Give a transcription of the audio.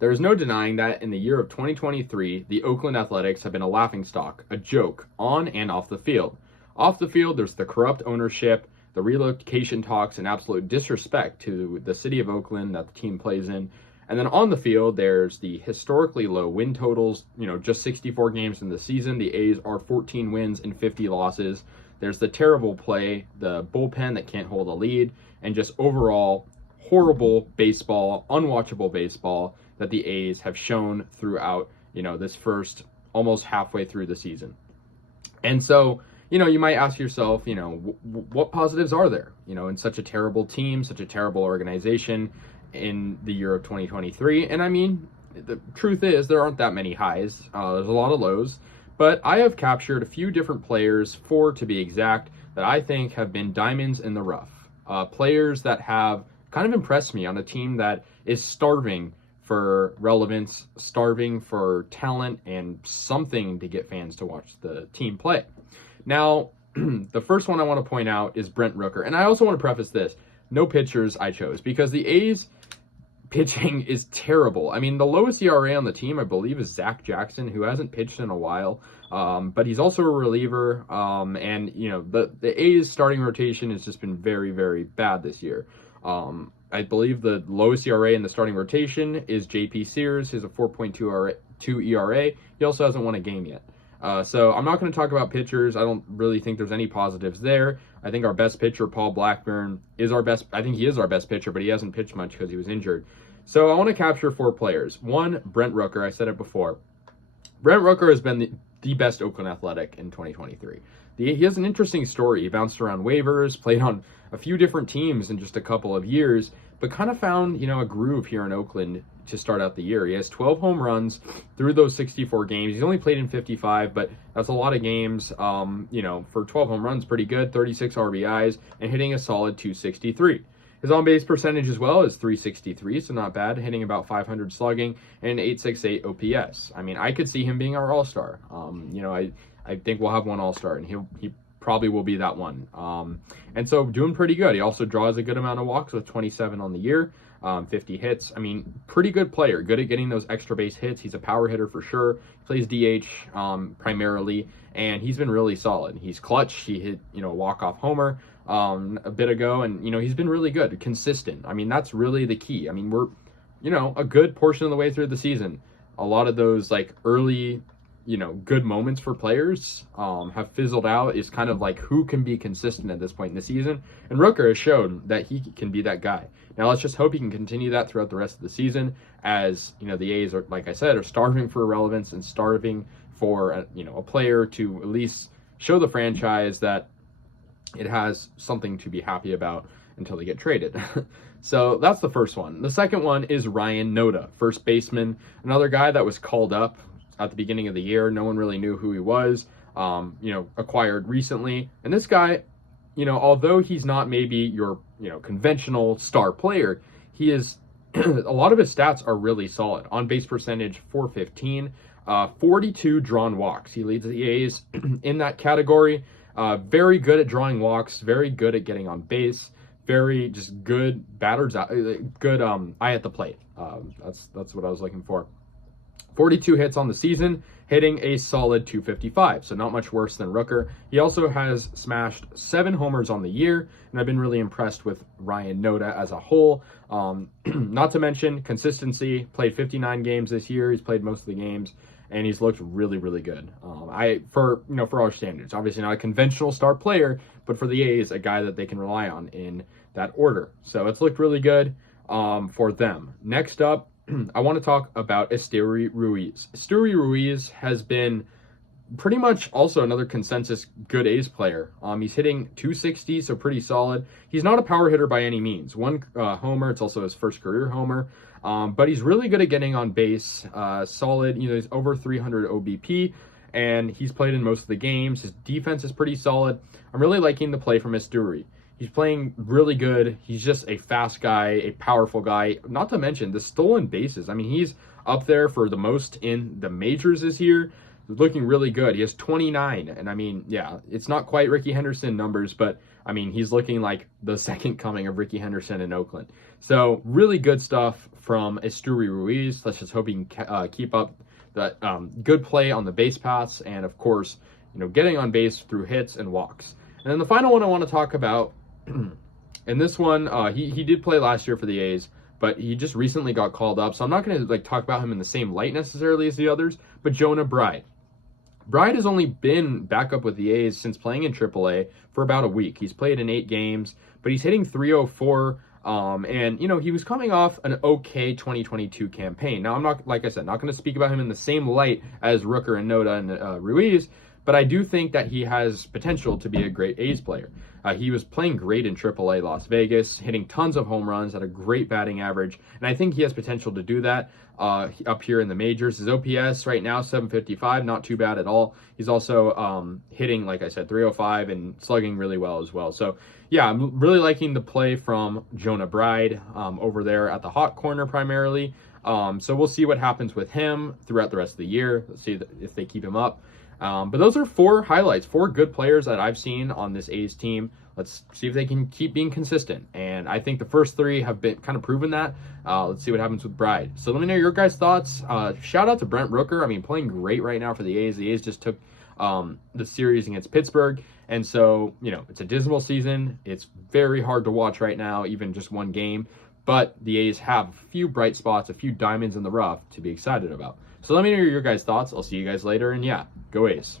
There is no denying that in the year of 2023, the Oakland Athletics have been a laughingstock, a joke, on and off the field. Off the field, there's the corrupt ownership, the relocation talks, and absolute disrespect to the city of Oakland that the team plays in. And then on the field, there's the historically low win totals, just 64 games in the season. The A's are 14 wins and 50 losses. There's the terrible play, the bullpen that can't hold a lead, and just overall horrible baseball, unwatchable baseball that the A's have shown throughout, this first almost halfway through the season. And so, you might ask yourself, what positives are there, in such a terrible team, such a terrible organization in the year of 2023? And I mean, the truth is there aren't that many highs. There's a lot of lows, but I have captured a few different players, 4 to be exact, that I think have been diamonds in the rough. Players that have kind of impressed me on a team that is starving for relevance, starving for talent, and something to get fans to watch the team play. Now, the first one I want to point out is Brent Rooker. And I also want to preface this. No pitchers I chose because the A's pitching is terrible. I mean, the lowest ERA on the team, I believe, is Zach Jackson, who hasn't pitched in a while. But he's also a reliever. And, the A's starting rotation has just been very, very bad this year. I believe the lowest ERA in the starting rotation is J.P. Sears. He has a 4.2 ERA. He also hasn't won a game yet. So I'm not going to talk about pitchers. I don't really think there's any positives there. I think our best pitcher, Paul Blackburn, is our best. I think he is our best pitcher, but he hasn't pitched much because he was injured. So I want to capture 4 players. One, Brent Rooker. I said it before. Brent Rooker has been the best Oakland Athletic in 2023. He has an interesting story. He bounced around waivers, played on a few different teams in just a couple of years, but kind of found, a groove here in Oakland to start out the year. He has 12 home runs through those 64 games. He's only played in 55, but that's a lot of games. For 12 home runs, pretty good, 36 RBIs, and hitting a solid 263. His on-base percentage as well is 363, so not bad, hitting about 500 slugging, and 868 OPS. I mean, I could see him being our all-star. I think we'll have one all-star, and he probably will be that one. And so doing pretty good. He also draws a good amount of walks with 27 on the year, 50 hits. I mean, pretty good player, good at getting those extra base hits. He's a power hitter for sure. He plays DH primarily, and he's been really solid. He's clutch. He hit, a walk-off homer a bit ago, and, he's been really good, consistent. I mean, that's really the key. I mean, we're, a good portion of the way through the season. A lot of those, early good moments for players have fizzled out. Is kind of like who can be consistent at this point in the season. And Rooker has shown that he can be that guy. Now let's just hope he can continue that throughout the rest of the season as, the A's are, like I said, are starving for relevance and starving for, a player to at least show the franchise that it has something to be happy about until they get traded. So that's the first one. The second one is Ryan Noda, first baseman, another guy that was called up at the beginning of the year. No one really knew who he was, acquired recently. And this guy, although he's not maybe your, conventional star player, he is, a lot of his stats are really solid. On base percentage, 415, 42 drawn walks. He leads the A's in that category. Very good at drawing walks, very good at getting on base, very just good batters, good eye at the plate. That's what I was looking for. 42 hits on the season, hitting a solid 255, so not much worse than Rooker. He also has smashed 7 homers on the year, and I've been really impressed with Ryan Noda as a whole. Not to mention consistency, played 59 games this year. He's played most of the games, and he's looked really, really good. For our standards, obviously not a conventional star player, but for the A's, a guy that they can rely on in that order. So it's looked really good for them. Next up, I want to talk about Esteury Ruiz. Esteury Ruiz has been pretty much also another consensus good A's player. He's hitting 260, so pretty solid. He's not a power hitter by any means. One homer, it's also his first career homer. But he's really good at getting on base, solid. He's over 300 OBP, and he's played in most of the games. His defense is pretty solid. I'm really liking the play from Esteury. He's playing really good. He's just a fast guy, a powerful guy. Not to mention the stolen bases. I mean, he's up there for the most in the majors this year. looking really good. He has 29, and I mean, yeah, it's not quite Ricky Henderson numbers, but I mean, he's looking like the second coming of Ricky Henderson in Oakland. So really good stuff from Esteury Ruiz. Let's just hope he can keep up that good play on the base paths, and of course, getting on base through hits and walks. And then the final one I want to talk about, and this one, he did play last year for the A's, but he just recently got called up, so I'm not going to talk about him in the same light necessarily as the others. But Jonah Bride. Bride has only been back up with the A's since playing in AAA for about a week. He's played in 8 games, but he's hitting .304. And he was coming off an okay 2022 campaign. Now, I'm not, like I said, not going to speak about him in the same light as Rooker and Noda and Ruiz, but I do think that he has potential to be a great A's player. He was playing great in AAA Las Vegas, hitting tons of home runs, had a great batting average, and I think he has potential to do that up here in the majors. His OPS right now, 755, not too bad at all. He's also hitting, like I said, .305 and slugging really well as well. So, yeah, I'm really liking the play from Jonah Bride over there at the hot corner primarily. So we'll see what happens with him throughout the rest of the year. Let's see if they keep him up. But those are 4 highlights, 4 good players that I've seen on this A's team. Let's see if they can keep being consistent. And I think the first 3 have been kind of proven that. Let's see what happens with Bride. So let me know your guys' thoughts. Shout out to Brent Rooker. I mean, playing great right now for the A's. The A's just took the series against Pittsburgh. And so, it's a dismal season. It's very hard to watch right now, even just one game. But the A's have a few bright spots, a few diamonds in the rough to be excited about. So let me know your guys' thoughts. I'll see you guys later. And yeah, go A's.